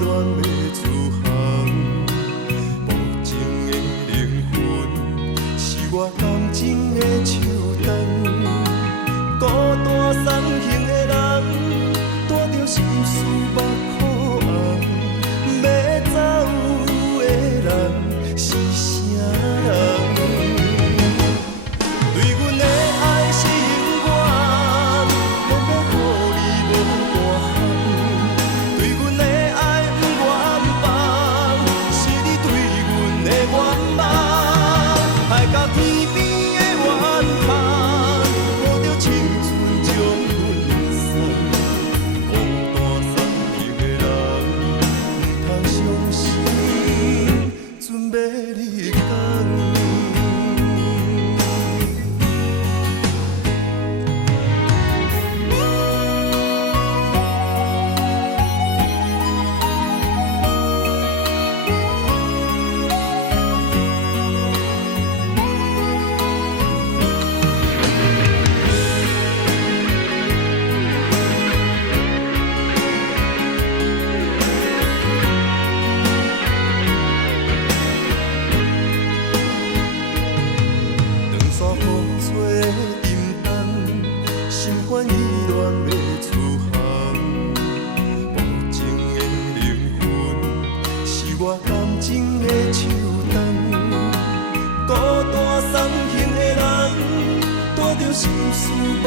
恋要出航，无情的灵魂是我感情的手灯，孤单送行的人，带着心事目眶红，要走的人是啥人？对阮的爱是永远，偏要予你无大项。对阮的爱不愿放，是你对阮的愿望。爱到天边的远方，抱着青春将阮送。孤单送行的人，不通伤心，准要你讲。长线风吹沉重，心烦意乱要出航。无情的灵魂是我感情的手灯，孤单送行的人，带着心事目